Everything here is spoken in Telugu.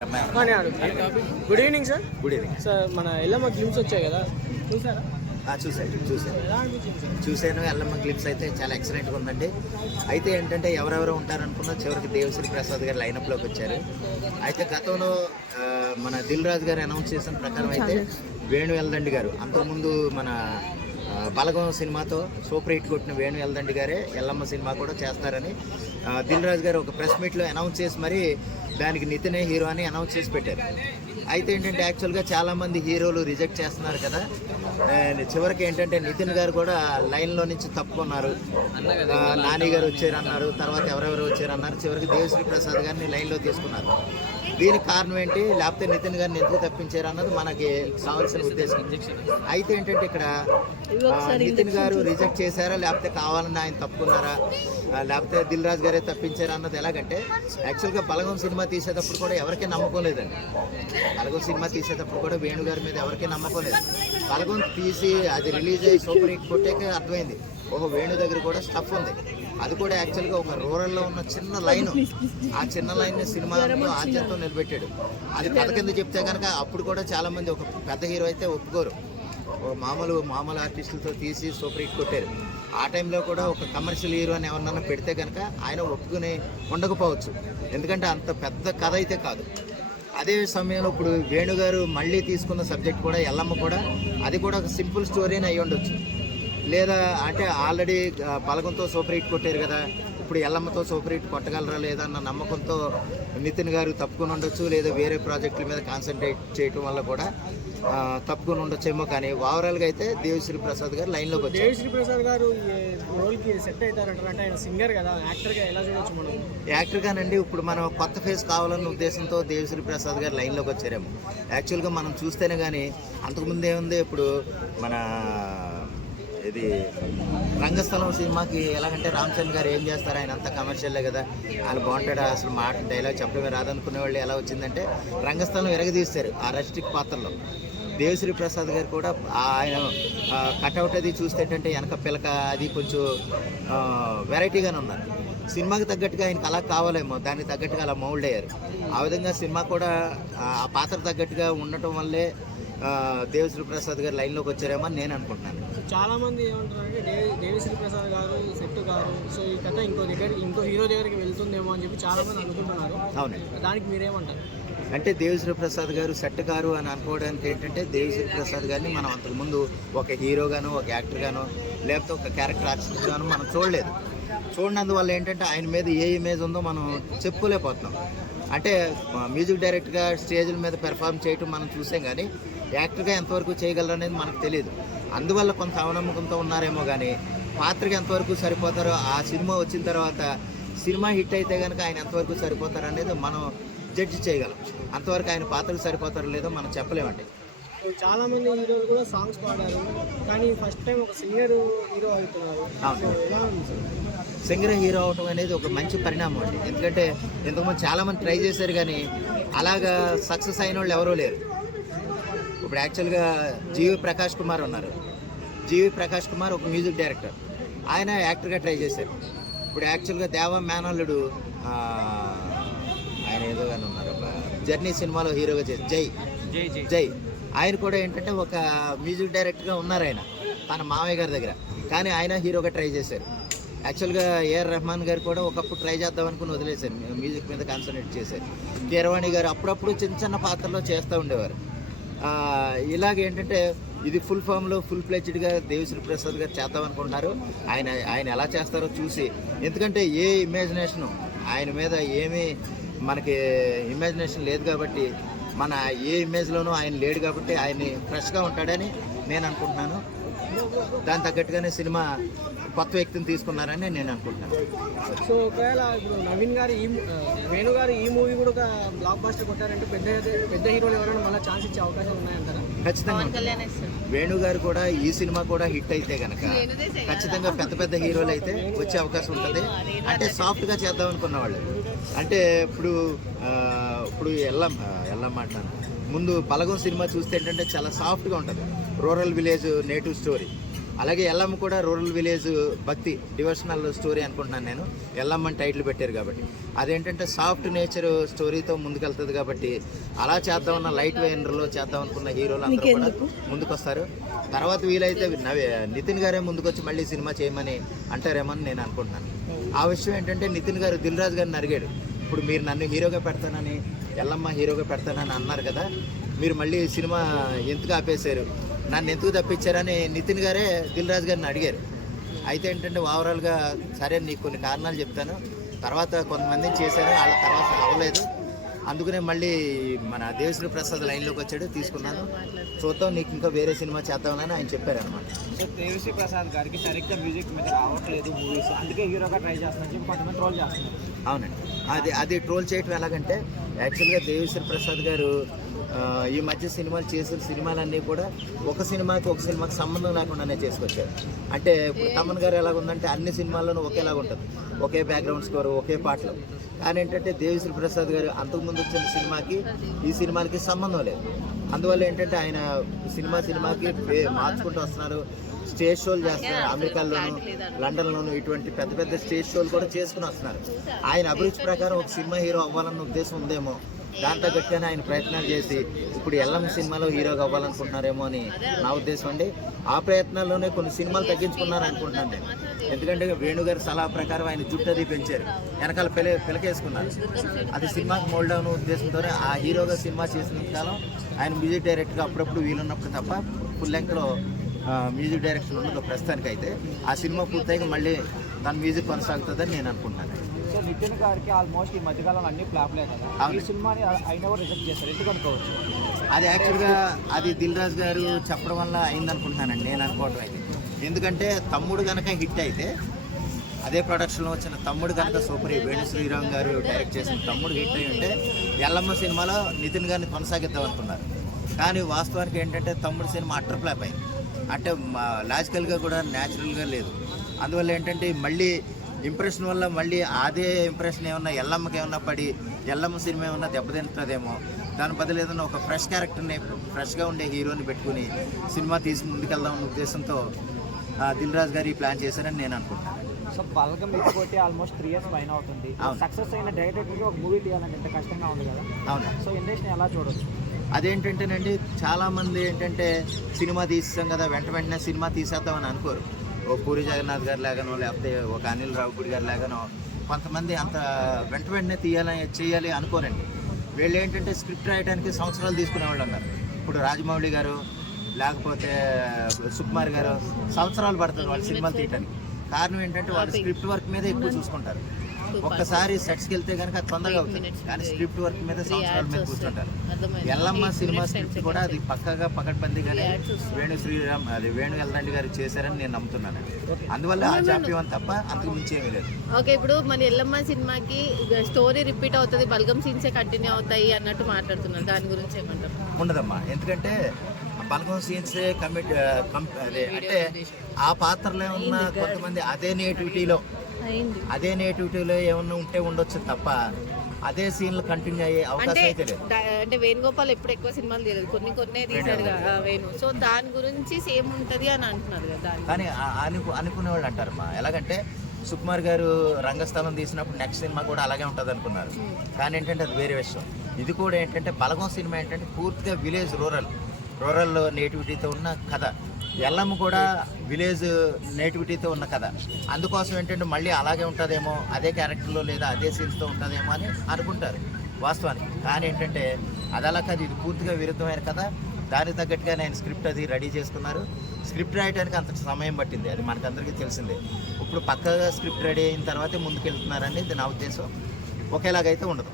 Good evening sir. Good evening sir, మన ఎల్లమ్మ గ్లిమ్స్ వచ్చాయి కదా, చూసారా? చూశాను. ఎల్లమ్మ గ్లిమ్స్ అయితే చాలా ఎక్సలెంట్గా ఉందండి. అయితే ఏంటంటే ఎవరెవరు ఉంటారనుకున్నా చివరికి దేవిశ్రీ ప్రసాద్ గారు లైనప్లోకి వచ్చారు. అయితే గతంలో మన దిల్ రాజు గారు అనౌన్స్ చేసిన ప్రకారం అయితే వేణు ఎల్దండి గారు అంతకుముందు మన బలగం సినిమాతో సూపర్ హిట్ కొట్టిన వేణు ఎల్దండి గారే ఎల్లమ్మ సినిమా కూడా చేస్తారని దిల్ రాజు గారు ఒక ప్రెస్ మీట్లో అనౌన్స్ చేసి మరి దానికి నితినే హీరో అని అనౌన్స్ చేసి పెట్టారు. అయితే ఏంటంటే యాక్చువల్గా చాలామంది హీరోలు రిజెక్ట్ చేస్తున్నారు కదా, చివరికి ఏంటంటే నితిన్ గారు కూడా లైన్లో నుంచి తప్పుకున్నారు. నాని గారు వచ్చారన్నారు, తర్వాత ఎవరెవరు వచ్చారన్నారు, చివరికి దేవిశ్రీ ప్రసాద్ గారిని లైన్లో తీసుకున్నారు. దీనికి కారణం ఏంటి, లేకపోతే నితిన్ గారిని ఎందుకు తప్పించారు అన్నది మనకి కావాల్సిన ఉద్దేశం. అయితే ఏంటంటే ఇక్కడ నితిన్ గారు రిజెక్ట్ చేశారా, లేకపోతే కావాలని ఆయన తప్పుకున్నారా, లేకపోతే దిల్ రాజు గారే తప్పించారా అన్నది ఎలాగంటే యాక్చువల్గా బలగం సినిమా తీసేటప్పుడు కూడా ఎవరికీ నమ్మకం లేదండి. బలగం సినిమా తీసేటప్పుడు కూడా వేణు గారి మీద ఎవరికీ నమ్మకం లేదు. బలగం తీసి అది రిలీజ్ అయ్యి సూపర్ హిట్ కొట్టాకే అర్థమైంది ఓహో వేణు దగ్గర కూడా స్టఫ్ ఉంది. అది కూడా యాక్చువల్గా ఒక రూరల్లో ఉన్న చిన్న లైన్, ఆ చిన్న లైన్ని సినిమాలో ఆద్యంతో నిలబెట్టాడు. అది కథ కింద చెప్తే కనుక అప్పుడు కూడా చాలామంది ఒక పెద్ద హీరో అయితే ఒప్పుకోరు, మామూలు ఆర్టిస్టులతో తీసి సూపర్ హిట్ కొట్టారు. ఆ టైంలో కూడా ఒక కమర్షియల్ హీరో అని ఎవరన్నా పెడితే కనుక ఆయన ఒప్పుకుని ఉండకపోవచ్చు, ఎందుకంటే అంత పెద్ద కథ అయితే కాదు. అదే సమయంలో ఇప్పుడు వేణుగారు మళ్ళీ తీసుకున్న సబ్జెక్ట్ కూడా ఎల్లమ్మ కూడా అది కూడా ఒక సింపుల్ స్టోరీని అయ్యి ఉండొచ్చు, లేదా అంటే ఆల్రెడీ బలగంతో సూపర్ హిట్ కొట్టారు కదా, ఇప్పుడు ఎల్లమ్మతో సూపర్ హిట్ కొట్టగలరా లేదా అన్న నమ్మకంతో నితిన్ గారు తప్పుకొని ఉండొచ్చు, లేదా వేరే ప్రాజెక్టుల మీద కాన్సన్ట్రేట్ చేయడం వల్ల కూడా తప్పుకొని ఉండొచ్చేమో. కానీ ఓవరాల్గా అయితే దేవిశ్రీ ప్రసాద్ గారు లైన్లోకి వచ్చారు. దేవిశ్రీ ప్రసాద్ గారు రోల్కి సెట్ అవుతారంటారు, అంటే ఆయన సింగర్ కదా, యాక్టర్గా ఎలా చూడొచ్చు మనం? యాక్టర్గానండి ఇప్పుడు మనం కొత్త ఫేస్ కావాలన్న ఉద్దేశంతో దేవిశ్రీ ప్రసాద్ గారు లైన్లోకి వచ్చారేమో. యాక్చువల్గా మనం చూస్తేనే కానీ అంతకుముందు ఏముంది, ఇప్పుడు మన ఇది రంగస్థలం సినిమాకి ఎలాగంటే రామచంద్ర గారు ఏం చేస్తారు, ఆయన అంతా కమర్షియల్లే కదా, ఆయన బాగుంటాడు, అసలు మాట డైలాగ్ చెప్పడమే రాదనుకునే వాళ్ళు ఎలా వచ్చిందంటే రంగస్థలం ఎరగదీస్తారు ఆ రస్టిక్ పాత్రలో. దేవిశ్రీ ప్రసాద్ గారు కూడా ఆయన కట్అవుట్ అది చూస్తే ఏంటంటే వెనక పిలక అది కొంచెం వెరైటీగానే ఉన్నారు. సినిమాకి తగ్గట్టుగా ఆయనకు అలా కావాలేమో, దానికి తగ్గట్టుగా అలా మౌల్డ్ అయ్యారు. ఆ విధంగా సినిమా కూడా ఆ పాత్ర తగ్గట్టుగా ఉండటం వల్లే దేవిశ్రీ ప్రసాద్ గారు లైన్లోకి వచ్చారేమో అని నేను అనుకుంటున్నాను. చాలా మంది ఏమంటారంటే దేవిశ్రీ ప్రసాద్ గారు సెట్ గారు, సో ఈ కథ ఇంకో హీరో దగ్గరికి వెళ్తుందేమో అని చెప్పి చాలా మంది అనుకుంటున్నారు. అవునండి, దానికి మీరేమంటారు? అంటే దేవిశ్రీ ప్రసాద్ గారు సెట్ గారు అని అనుకోవడానికి ఏంటంటే దేవిశ్రీ ప్రసాద్ గారిని మనం అంతకుముందు ఒక హీరోగాను, ఒక యాక్టర్గాను, లేకపోతే ఒక క్యారెక్టర్ ఆర్టిస్ట్గాను మనం చూడలేదు. చూడనందువల్ల ఏంటంటే ఆయన మీద ఏ ఇమేజ్ ఉందో మనం చెప్పుకోలేకపోతున్నాం. అంటే మ్యూజిక్ డైరెక్ట్గా స్టేజ్ల మీద పెర్ఫార్మ్ చేయటం మనం చూసాం, కానీ యాక్టర్గా ఎంతవరకు చేయగలరు అనేది మనకు తెలియదు. అందువల్ల కొంత అవనమ్మకంతో ఉన్నారేమో, కానీ పాత్రకి ఎంతవరకు సరిపోతారో ఆ సినిమా వచ్చిన తర్వాత సినిమా హిట్ అయితే కనుక ఆయన ఎంతవరకు సరిపోతారు అనేది మనం జడ్జి చేయగలం. అంతవరకు ఆయన పాత్రకు సరిపోతారో లేదో మనం చెప్పలేమండి. చాలా మంది హీరోలు కూడా సాంగ్స్ పాడారు, కానీ ఫస్ట్ టైం ఒక సింగర్ హీరో అవుతున్నారు. సింగర్ హీరో అవటం అనేది ఒక మంచి పరిణామం అండి, ఎందుకంటే ఇంతకుముందు చాలామంది ట్రై చేశారు కానీ అలాగా సక్సెస్ అయిన వాళ్ళు ఎవరూ లేరు. ఇప్పుడు యాక్చువల్గా జీవి ప్రకాష్ కుమార్ ఉన్నారు. జీవి ప్రకాష్ కుమార్ ఒక మ్యూజిక్ డైరెక్టర్, ఆయన యాక్టర్గా ట్రై చేశారు. ఇప్పుడు యాక్చువల్గా దేవ మేనల్లుడు ఆయన ఏదో కానీ ఉన్నారు, జర్నీ సినిమాలో హీరోగా చేసి జై ఆయన కూడా ఏంటంటే ఒక మ్యూజిక్ డైరెక్టర్గా ఉన్నారు ఆయన తన మామయ్య గారి దగ్గర, కానీ ఆయన హీరోగా ట్రై చేశారు. యాక్చువల్గా ఏఆర్ రెహమాన్ గారు కూడా ఒకప్పుడు ట్రై చేద్దాం అనుకుని వదిలేశారు, మ్యూజిక్ మీద కాన్సన్ట్రేట్ చేశారు. కీరవాణి గారు అప్పుడప్పుడు చిన్న పాత్రలో చేస్తూ ఉండేవారు. ఇలాగేంటంటే ఇది ఫుల్ ఫామ్లో ఫుల్ ప్లెజ్డ్గా దేవిశ్రీ ప్రసాద్ గారు చేద్దాం అనుకుంటున్నారు. ఆయన ఎలా చేస్తారో చూసి, ఎందుకంటే ఏ ఇమాజినేషను ఆయన మీద ఏమీ మనకి ఇమాజినేషన్ లేదు కాబట్టి, మన ఏ ఇమేజ్లోనూ ఆయన లేడు కాబట్టి ఆయన్ని ఫ్రెష్గా ఉంటాడని నేను అనుకుంటున్నాను. దాని తగ్గట్టుగానే సినిమా కొత్త వ్యక్తిని తీసుకున్నారని నేను అనుకుంటున్నాను. సో ఒకవేళ ఇప్పుడు నవీన్ గారు వేణు గారు ఈ మూవీ కూడా ఒక బ్లాక్ బాస్టర్ కొట్టారంటే పెద్ద హీరోలు ఎవరైనా మళ్ళీ ఛాన్స్ ఇచ్చే అవకాశాలు ఉన్నాయంటారా? ఖచ్చితంగా. వేణు గారు కూడా ఈ సినిమా కూడా హిట్ అయితే కనుక ఖచ్చితంగా పెద్ద హీరోలు అయితే వచ్చే అవకాశం ఉంటుంది. అంటే సాఫ్ట్గా చేద్దాం అనుకున్న వాళ్ళు, అంటే ఇప్పుడు ఎల్లమ్మ అంటాను, ముందు బలగం సినిమా చూస్తే ఏంటంటే చాలా సాఫ్ట్గా ఉంటుంది, రూరల్ విలేజ్ నేటివ్ స్టోరీ. అలాగే ఎల్లమ్మ కూడా రూరల్ విలేజ్ భక్తి డివోషనల్ స్టోరీ అనుకుంటున్నాను నేను. ఎల్లమ్మ అని టైటిల్ పెట్టారు కాబట్టి అదేంటంటే సాఫ్ట్ నేచర్ స్టోరీతో ముందుకెళ్తుంది కాబట్టి అలా చేద్దామన్న లైట్ వెయినర్లో చేద్దాం అనుకున్న హీరోలు అందరూ కూడా ముందుకు వస్తారు. తర్వాత వీలైతే నితిన్ గారే ముందుకొచ్చి మళ్ళీ సినిమా చేయమని అంటారేమో అని నేను అనుకుంటున్నాను. ఆ విషయం ఏంటంటే నితిన్ గారు దిల్ రాజు గారిని అడిగాడు, ఇప్పుడు మీరు నన్ను హీరోగా పెడతానని ఎల్లమ్మ హీరోగా పెడతానని అన్నారు కదా, మీరు మళ్ళీ సినిమా ఎందుకు ఆపేశారు, నన్ను ఎందుకు తప్పించారని నితిన్ గారే దిల్ రాజు గారిని అడిగారు. అయితే ఏంటంటే ఓవరాల్గా సరే నీకు కొన్ని కారణాలు చెప్తాను, తర్వాత కొంతమందిని చేశాను, వాళ్ళ తర్వాత అవ్వలేదు, అందుకనే మళ్ళీ మన దేవిశ్రీ ప్రసాద్ లైన్లోకి వచ్చాడు, తీసుకున్నాను, చూద్దాం నీకు ఇంకా వేరే సినిమా చేద్దామని ఆయన చెప్పారనమాట. సో దేవిశ్రీ ప్రసాద్ గారికి సరిగ్గా మ్యూజిక్ మీద రావట్లేదు మూవీస్, అందుకే హీరోగా ట్రై చేస్తున్నారు చెప్పి కొంతమంది ట్రోల్ చేస్తున్నారు. అవునండి, అది ట్రోల్ చేయటం ఎలాగంటే యాక్చువల్గా దేవిశ్రీ ప్రసాద్ గారు ఈ మధ్య సినిమాలు చేసిన సినిమాలన్నీ కూడా ఒక సినిమాకి సంబంధం లేకుండానే చేసుకొచ్చారు. అంటే ఇప్పుడు తమన్ గారు ఎలాగుందంటే అన్ని సినిమాల్లోనూ ఒకేలాగా ఉంటుంది, ఒకే బ్యాక్గ్రౌండ్ స్కోర్, ఒకే పాటలు. కానీ ఏంటంటే దేవిశ్రీ ప్రసాద్ గారు అంతకుముందు వచ్చిన సినిమాకి ఈ సినిమాలకి సంబంధం లేదు. అందువల్ల ఏంటంటే ఆయన సినిమాకి మార్చుకుంటూ వస్తున్నారు, స్టేజ్ షోలు చేస్తున్నారు, అమెరికాలోను లండన్లోను ఇటువంటి పెద్ద పెద్ద స్టేజ్ షోలు కూడా చేసుకుని వస్తున్నారు. ఆయన అభిరుచి ప్రకారం ఒక సినిమా హీరో అవ్వాలన్న ఉద్దేశం ఉందేమో, దాంతో గట్టిగానే ఆయన ప్రయత్నాలు చేసి ఇప్పుడు ఎల్లమ్మ సినిమాలో హీరోగా అవ్వాలనుకుంటున్నారేమో అని నా ఉద్దేశం అండి. ఆ ప్రయత్నాల్లోనే కొన్ని సినిమాలు తగ్గించుకున్నారు అనుకుంటున్నాను నేను. ఎందుకంటే వేణుగారి సలహా ప్రకారం ఆయన జుట్టు అది పెంచారు, వెనకాల పిలకేసుకున్నారు. అది సినిమాకి మోల్డ్ అవున ఉద్దేశంతోనే ఆ హీరోగా సినిమా చేసిన కాలం ఆయన మ్యూజిక్ డైరెక్టర్గా అప్పుడప్పుడు వీలున్నప్పుడు తప్ప ఫుల్ లెంగ్త్లో మ్యూజిక్ డైరెక్షన్ ఉండదు ప్రస్తుతానికి. అయితే ఆ సినిమా పూర్తయిగా మళ్ళీ తన మ్యూజిక్ కొనసాగుతుందని నేను అనుకుంటున్నాను. సో నితిన్ గారికి ఆల్మోస్ట్ ఈ మధ్యకాలం అన్ని ఫ్లాప్లే కదా, ఈ సినిమాని అయినా కూడా రిజెక్ట్ చేస్తారు, ఎందుకు అనుకోవచ్చు? అది యాక్చువల్గా అది దిల్ రాజు గారు చెప్పడం వల్ల అయిందనుకుంటున్నానండి నేను అనుకోవటం అయితే. ఎందుకంటే తమ్ముడు కనుక హిట్ అయితే, అదే ప్రొడక్షన్లో వచ్చిన తమ్ముడు కనుక సూపర్ వేణు శ్రీరామ్ గారు డైరెక్ట్ చేసిన తమ్ముడు హిట్ అయి ఉంటే ఎల్లమ్మ సినిమాలో నితిన్ గారిని కొనసాగిద్దాం అనుకున్నారు. కానీ వాస్తవానికి ఏంటంటే తమ్ముడు సినిమా అట్టర్ ఫ్లాప్ అయింది, అంటే లాజికల్గా కూడా న్యాచురల్గా లేదు. అందువల్ల ఏంటంటే మళ్ళీ ఇంప్రెషన్ వల్ల మళ్ళీ అదే ఇంప్రెషన్ ఏమన్నా ఎల్లమ్మకి ఏమన్నా పడి ఎల్లమ్మ సినిమా ఏమన్నా దెబ్బతింటుందేమో, దాని బదులు ఏదన్నా ఒక ఫ్రెష్ క్యారెక్టర్ని ఫ్రెష్గా ఉండే హీరోని పెట్టుకుని సినిమా తీసి ముందుకెళ్దామన్న ఉద్దేశంతో దిల్ రాజు గారు ఈ ప్లాన్ చేశారని నేను అనుకుంటున్నాను. సో బల్గం పెట్టుకోటి ఆల్మోస్ట్ 3 years పైన అవుతుంది. సక్సెస్ అయిన డైరెక్టర్కి ఒక మూవీ తీయాలంటే ఎంత కష్టంగా ఉంది కదా. అవును. సో ఇండస్ట్రీని ఎలా చూడొచ్చు? అదేంటంటేనండి, చాలామంది ఏంటంటే సినిమా తీస్తాం కదా వెంటనే సినిమా తీసేద్దామని అనుకోరు. ఓ పూరి జగన్నాథ్ గారు లాగానో లేకపోతే ఒక అనిల్ రావుపూడి గారు లాగానో కొంతమంది అంత వెంటనే చేయాలి అనుకోరండి. వీళ్ళు ఏంటంటే స్క్రిప్ట్ రాయడానికి సంవత్సరాలు తీసుకునే వాళ్ళు ఉన్నారు. ఇప్పుడు రాజమౌళి గారు లేకపోతే సుకుమార్ గారు సంవత్సరాలు పడుతుంది వాళ్ళు సినిమాలు తీయడానికి. కారణం ఏంటంటే వాళ్ళు స్క్రిప్ట్ వర్క్ మీద ఎక్కువ చూసుకుంటారు. ఒక్కసారి సెట్స్కి వెళ్తే కనుక తొందరగా అవుతుంది, కానీ స్క్రిప్ట్ వర్క్ మీద సంవత్సరాల మీద కూర్చుంటారు. ఎల్లమ్మ సినిమా స్క్రిప్ట్ కూడా అది పక్కగా పకడ్బందీగానే వేణు శ్రీరామ్ వేణు ఎల్లండి గారు చేశారని నేను నమ్ముతున్నాను. అందువల్ల ఆ జాప్యం తప్ప అంతకు మించి ఏమీ లేదు. ఓకే, ఇప్పుడు మన ఎల్లమ్మ సినిమాకి స్టోరీ రిపీట్ అవుతుంది, బల్గం సీన్సే కంటిన్యూ అవుతాయి అన్నట్టు మాట్లాడుతున్నారు, దాని గురించి ఏమంటారు? ఉండదమ్మా, ఎందుకంటే బల్గం సీన్సే అంటే ఆ పాత్రలో ఉన్న కొంతమంది అదే నేటివిటీలో ఏమన్నా ఉంటే ఉండొచ్చు తప్ప అదే సీన్లు కంటిన్యూ అయ్యే అవకాశం అయితే లేదు. అంటే వేణుగోపాల్ ఎప్పుడు ఎక్కువ సినిమాలు తీయలేదు, కొన్ని తీసాడు కదా వేణు, సో దాని గురించి సేమ్ ఉంటది అని అంటున్నారు కదా. కానీ అనుకునే వాళ్ళు అంటారమ్మా, ఎలాగంటే సుకుమార్ గారు రంగస్థలం తీసినప్పుడు నెక్స్ట్ సినిమా కూడా అలాగే ఉంటుంది అనుకున్నారు. కానీ ఏంటంటే అది వేరే విషయం. ఇది కూడా ఏంటంటే బలగం సినిమా ఏంటంటే పూర్తిగా విలేజ్ రూరల్ నేటివిటీతో ఉన్న కథ. ఎల్లమ్మ కూడా విలేజ్ నేటివిటీతో ఉన్న కథ. అందుకోసం ఏంటంటే మళ్ళీ అలాగే ఉంటుందేమో, అదే క్యారెక్టర్లో లేదా అదే సీన్స్తో ఉంటుందేమో అని అనుకుంటారు వాస్తవానికి. కానీ ఏంటంటే అది అలా కాదు, ఇది పూర్తిగా విరుద్ధమైన కథ. దానికి తగ్గట్టుగా నేను స్క్రిప్ట్ అది రెడీ చేసుకున్నారు. స్క్రిప్ట్ రాయడానికి అంత సమయం పట్టింది, అది మనకందరికీ తెలిసిందే. ఇప్పుడు పక్కగా స్క్రిప్ట్ రెడీ అయిన తర్వాతే ముందుకు వెళ్తున్నారని నా ఉద్దేశం. ఒకేలాగైతే ఉండదు.